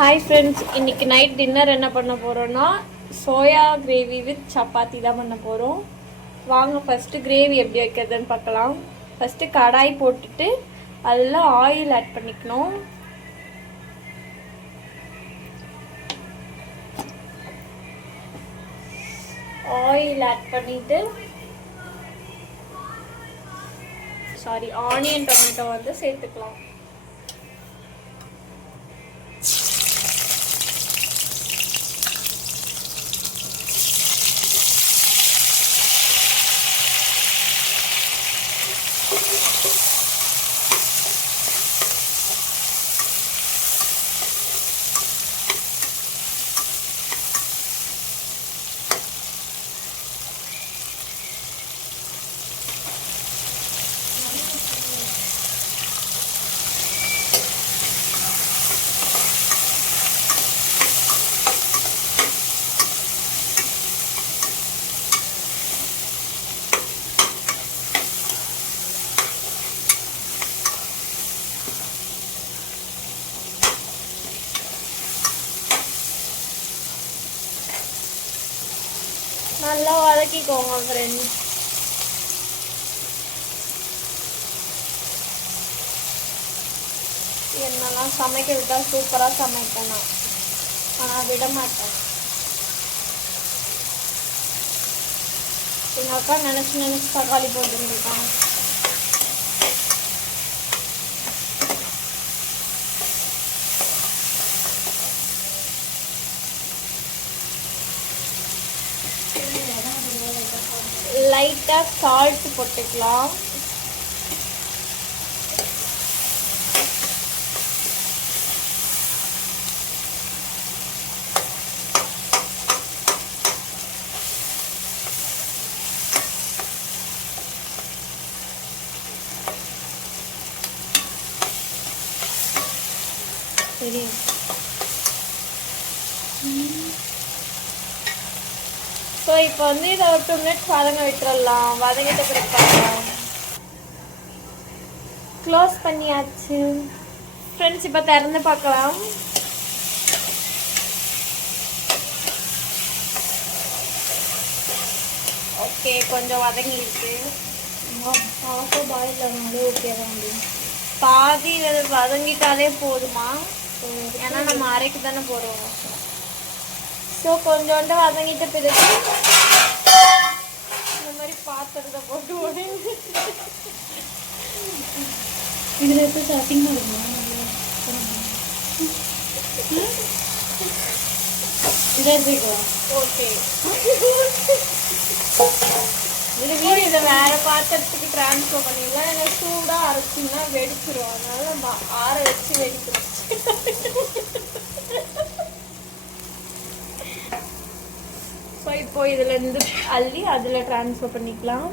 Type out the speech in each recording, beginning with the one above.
Hi friends, இன்றைக்கி night dinner என்ன பண்ண போகிறோன்னா சோயா கிரேவி வித் சப்பாத்தி தான் பண்ண போகிறோம். வாங்க ஃபஸ்ட்டு கிரேவி எப்படி வைக்கிறதுன்னு பார்க்கலாம். ஃபஸ்ட்டு கடாய் போட்டுட்டு அதில் ஆயில் ஆட் பண்ணிக்கணும். ஆயில் ஆட் பண்ணிவிட்டு ஆனியன் டொமேட்டோ வந்து சேர்த்துக்கலாம். நல்லா வதக்கிக்கோங்க ஃப்ரெண்ட்ஸ். என்னெல்லாம் சமைக்க விட்டால் சூப்பராக சமைப்பேன் நான், ஆனால் விட மாட்டேன். எங்கள் அக்கா நினச்சி தக்காளி போட்டுருக்காங்க. லைட்டாக சால்ட் போட்டுக்கலாம். சரி, ஸோ இப்போ வந்து இதை ஒரு 2 minutes வதங்க விட்டுறலாம். வதங்கிட்ட பிறகு பார்க்கலாம். க்ளோஸ் பண்ணியாச்சு ஃப்ரெண்ட்ஸ். இப்போ திறந்து பார்க்கலாம். ஓகே, கொஞ்சம் வதங்கிருக்கு. பாயில் ஓகே தான், பாதி வதங்கிட்டாலே போதுமா? ஏன்னா நம்ம அரைக்கு தானே போடுவோம். ஸோ கொஞ்சோண்டு வதங்கிட்ட பிறகு இந்த மாதிரி பாத்திரத்தை போட்டு உடனே இதில் எப்போ ஷாப்பிங்காக இருக்கும். ஓகே, இதை வேற பாத்திரத்துக்கு டிரான்ஸ்ஃபர் பண்ணிடலாம். எனக்கு சூடாக அரைச்சிங்கன்னா வெடிச்சிரும், அதனால நம்ம ஆற வச்சு வெடிக்கிறோம். ஸோ இப்போ இதில் இருந்து அள்ளி அதில் ட்ரான்ஸ்ஃபர் பண்ணிக்கலாம்.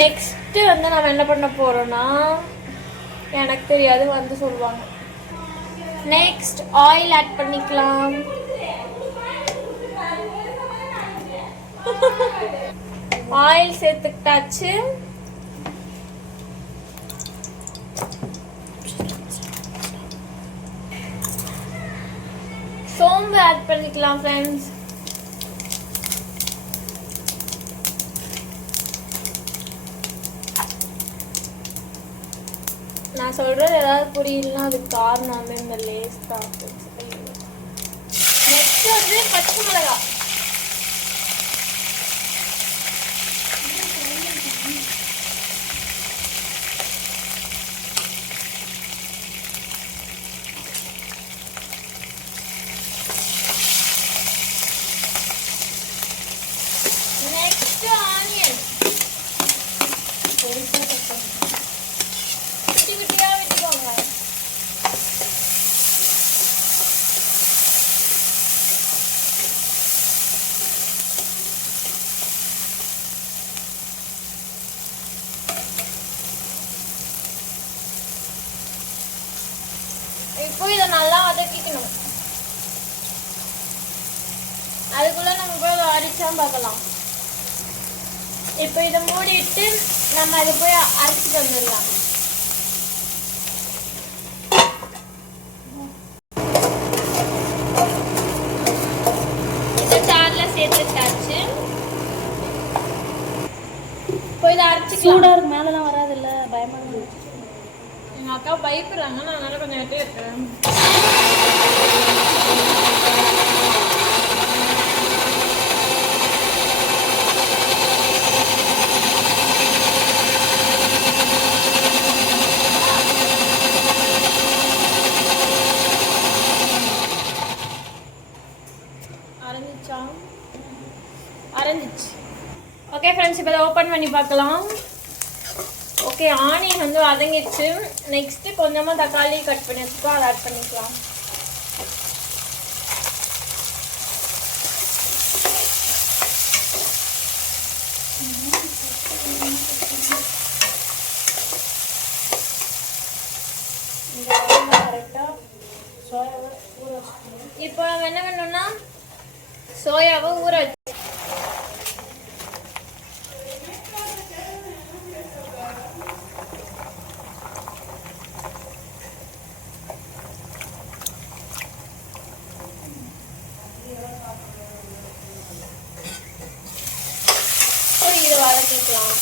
நெக்ஸ்ட்டு வந்து நம்ம என்ன பண்ண போகிறோன்னா, எனக்கு தெரியாது வந்து சொல்லுவாங்க. நெக்ஸ்ட் ஆயில் ஆட் பண்ணிக்கலாம். ஆயில் சேர்த்துக்கிட்டாச்சு. சோம்பு ஆட் பண்ணிக்கலாம் ஃப்ரெண்ட்ஸ். நான் சொல்கிறது ஏதாவது புரியலன்னா அதுக்கு காரணமே இந்த லேஸ் தான். நெக்ஸ்ட் வந்து பச்சை மிளகா. Next onion. குட்டி குட்டியாக வெட்டிக்கோங்க. இப்போ இதை நல்லா வதக்கிக்கணும். அதுக்குள்ள நம்ம போய் அரைச்சா பார்க்கலாம். இப்போ இதை மூடிட்டு நம்ம அதை போய் அரைச்சிட்டு வந்துடலாம். இதை சார்ல சேர்த்துட்டாச்சு. இப்போ இதை அரைச்சிக்கலாம். சூடா இருக்கு, மேலலாம் வராது இல்ல, பயமா இருக்கு. எங்கள் அக்கா பயப்படுறாங்க, நான் அதனால கொஞ்சம் நேரத்தே இருக்கிறேன். அரைஞ்சிச்சு. ஓகே ஃப்ரெண்ட்ஸ், இப்போ இதை ஓப்பன் பண்ணி பார்க்கலாம். ஓகே, ஆனியன் வந்து வதங்கிடுச்சு. நெக்ஸ்ட்டு கொஞ்சமாக தக்காளி கட் பண்ணி வச்சுக்கோ, அதை ஆட் பண்ணிக்கலாம். இப்போ நம்ம என்ன பண்ணணும்னா சோயாவை ஊற வச்சு இதை வதக்கிக்கலாம்.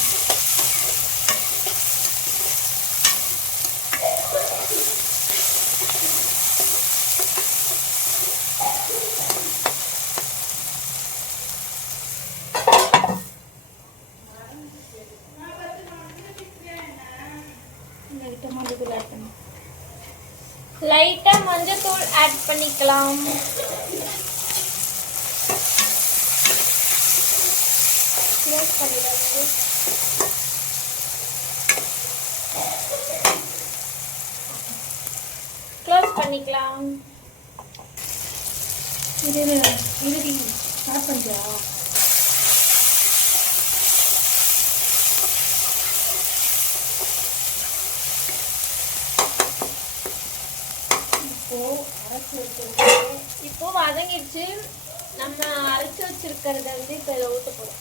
லைட்டா மஞ்சத்தூள் ஆட் பண்ணிக்கலாம். க்ளோஸ் பண்ணிடுங்க. க்ளோஸ் பண்ணிக்கலாம். இது ஸ்டார்ட் பண்ணியா? இப்போ வதங்கிடுச்சு. நம்ம அரைச்சி வச்சிருக்கிறத வந்து இப்போ இதை ஊற்ற போகிறோம்.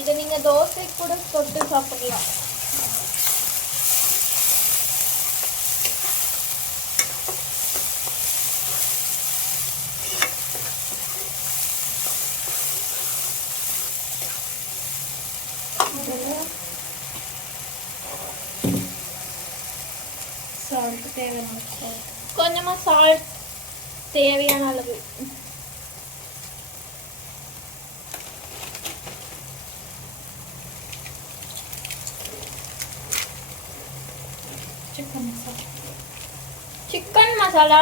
இதை நீங்க தோசை கூட தொட்டு சாப்பிடலாம். சால்ட் தேவையான கொஞ்சமா சால்ட் தேவையான அளவு. சிக்கன் மசாலா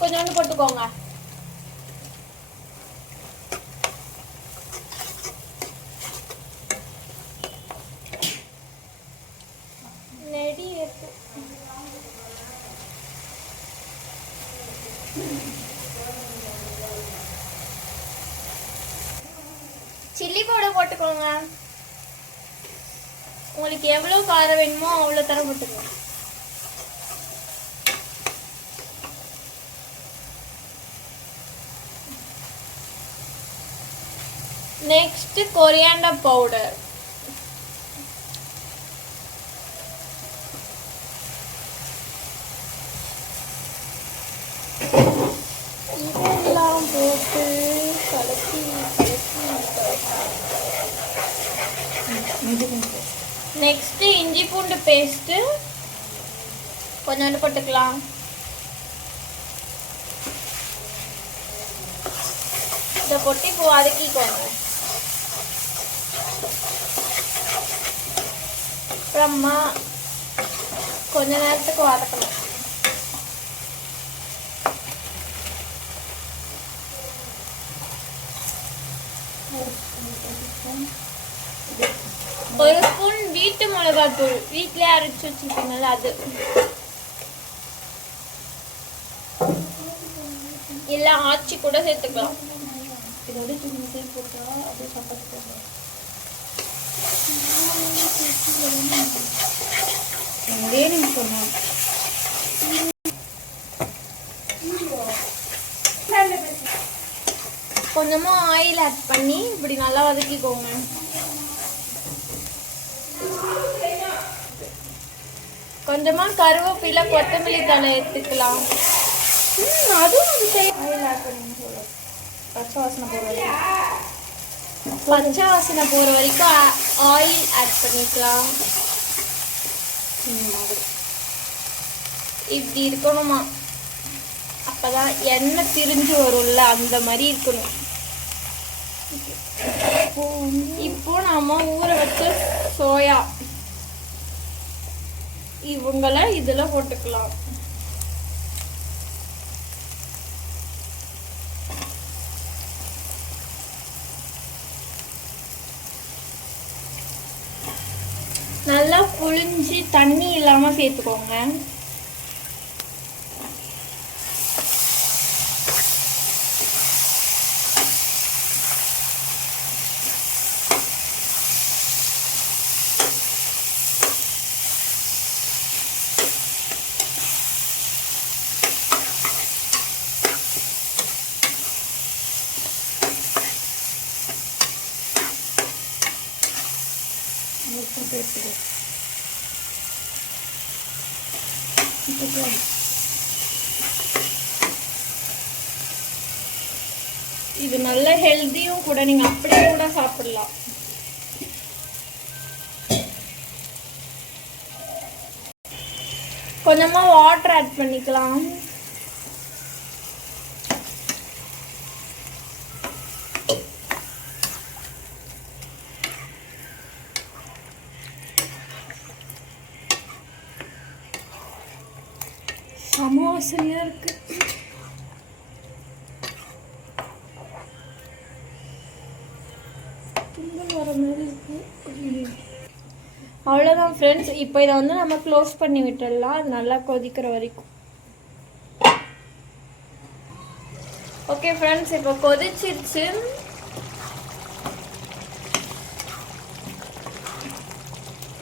கொஞ்சோண்டு போட்டுக்கோங்க. நெடி எடுத்து சில்லி பவுடர் போட்டுக்கோங்க. உங்களுக்கு எவ்வளோ காரம் வேணுமோ அவ்வளோ தரம் போட்டுக்கோங்க. Next coriander powder. இதெல்லாம் போட்டு கலக்கி நெக்ஸ்ட் இஞ்சி பூண்டு பேஸ்ட் கொஞ்சோண்டு போட்டுக்கலாம். இதை போட்டு இப்போ வதக்கிக்கோங்க. அப்புறமா கொஞ்ச நேரத்துக்கு வதக்கணும். ஒரு ஸ்பூன் வீட்டு மிளகாத்தூள் வீட்டிலே அரைச்சி வச்சுருக்கீங்களா அது. இல்லை ஆச்சி கூட சேர்த்துக்கலாம். இது அப்படியே தூக்கி சேர்த்து போட்டா அப்படியே சப்பாத்தி போடுறோம். ரெண்டே நிமிஷம் தான். கொஞ்சமாக ஆயில் ஆட் பண்ணி இப்படி நல்லா வதக்கிக்கோங்க. கொஞ்சமாக கருவேப்பிலை கொத்தமல்லி தழை எடுத்துக்கலாம். அதுவும் அது ஆயில் ஆட் பண்ணி சொல்லுவோம். பச்சை வாசனை போகிற வரைக்கும் பச்சை வாசனை போகிற வரைக்கும் ஆயில் ஆட் பண்ணிக்கலாம். இப்படி இருக்கணுமா, அப்போதான் எண்ணெய் பிரிஞ்சு வரும்ல, அந்த மாதிரி இருக்கணும். இப்போ நாம ஊற வச்ச சோயா இவங்கள இதில் போட்டுக்கலாம். நல்லா புழிஞ்சு தண்ணி இல்லாமல் சேர்த்துக்கோங்க. இது நல்ல ஹெல்தியும் கூட, நீங்க அப்படியே கூட சாப்பிடலாம். கொஞ்சமா வாட்டர் ஆட் பண்ணிக்கலாம். சமோசையா இருக்கு. அவ்வளோதான் ஃப்ரெண்ட்ஸ். இப்போ இதை வந்து நம்ம க்ளோஸ் பண்ணி விட்டுடலாம், அது நல்லா கொதிக்கிற வரைக்கும். ஓகே ஃப்ரெண்ட்ஸ், இப்போ கொதிச்சிருச்சு.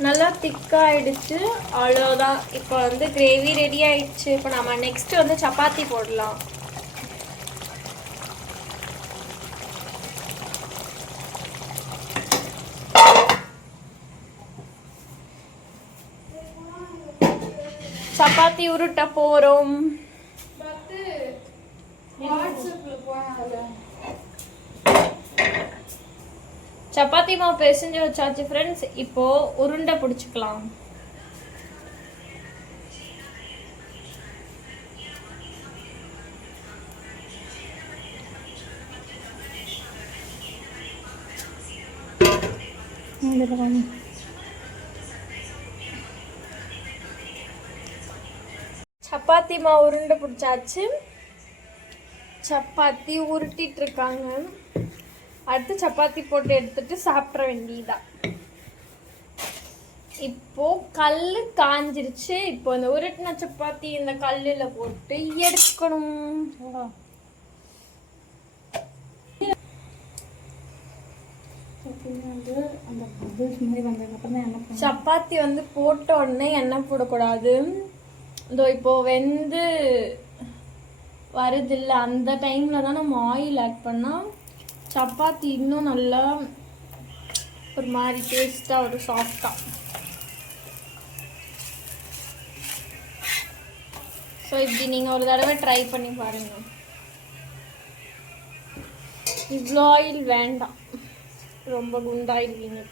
நல்லா திக்காயிடுச்சு. அவ்வளோதான், இப்போ வந்து கிரேவி ரெடி ஆயிடுச்சு. இப்போ நம்ம நெக்ஸ்ட் வந்து சப்பாத்தி போடலாம். சப்பாத்தி உருட்ட போறோம். சப்பாத்தி மாவு பிசைஞ்சு வச்சாச்சு ஃப்ரெண்ட்ஸ். இப்போ உருண்டை பிடிச்சிக்கலாம். சப்பாத்தி மாவு உருண்டை பிடிச்சாச்சு. சப்பாத்தி உருட்டிட்டு இருக்காங்க. அடுத்து சப்பாத்தி போட்டு எடுத்துட்டு சாப்பிட வேண்டியதான். இப்போ கல் காஞ்சிருச்சு. இப்போ இந்த உருட்டின சப்பாத்தி இந்த கல்லுல போட்டு எடுக்கணும். சப்பாத்தி வந்து போட்ட உடனே எண்ணெய் போடக்கூடாது. இதோ இப்போ வெந்து வருது இல்லை, அந்த டைம்ல தான் நம்ம ஆயில் ஆட் பண்ணா சப்பாத்தி இன்னும் நல்லா ஒரு மாதிரி டேஸ்டா ஒரு சாஃப்டா. ஸோ இப்படி நீங்க ஒரு தடவை ட்ரை பண்ணி பாருங்க. இவ்வளோ ஆயில் வேண்டாம், ரொம்ப குண்டாயிடுவீங்க.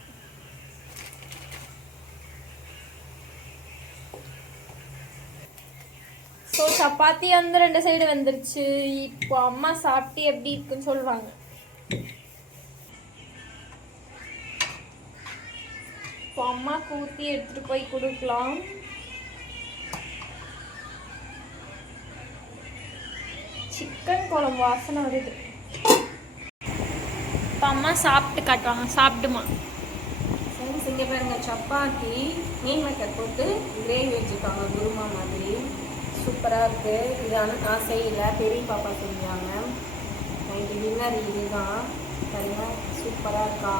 ஸோ சப்பாத்தி வந்து 2 சைடு வந்துருச்சு. இப்போ அம்மா சாப்பிட்டு எப்படி இருக்குன்னு சொல்லுவாங்க. இப்போ அம்மாக்கு ஊற்றி எடுத்துட்டு போய் கொடுக்கலாம். சிக்கன் குழம்பு வாசனை வருது. இப்போ அம்மா சாப்பிட்டு காட்டுவாங்க. சாப்பிடுமா? செஞ்ச பாருங்க, சப்பாத்தி மீன் மேக்கர் போட்டு கிரேவி வச்சுருக்காங்க, குருமா மாதிரி. சூப்பராக இருக்குது. இது ஆனால் நான் செய்யலை, பெரிய பாப்பா செஞ்சாங்க. நைட்டு டின்னர் இதுதான். சரிங்க, சூப்பராக இருக்கா?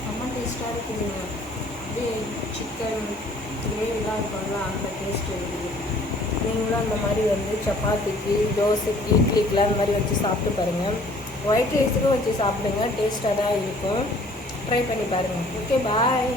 செம்ம டேஸ்ட்டாக இருக்குதுங்க. அப்படியே சிக்கன் கிரேவிலாம் இருக்கும்ல, அந்த டேஸ்ட் இருக்குது. நீங்களும் அந்த மாதிரி வந்து சப்பாத்திக்கு, தோசைக்கு, இட்லிக்கெலாம் அந்த மாதிரி வச்சு சாப்பிட்டு பாருங்கள். ஒயிட் ரைஸுக்கும் வச்சு சாப்பிடுங்க, டேஸ்ட்டாக தான் இருக்கும். ட்ரை பண்ணி பாருங்கள். ஓகே, பாய்.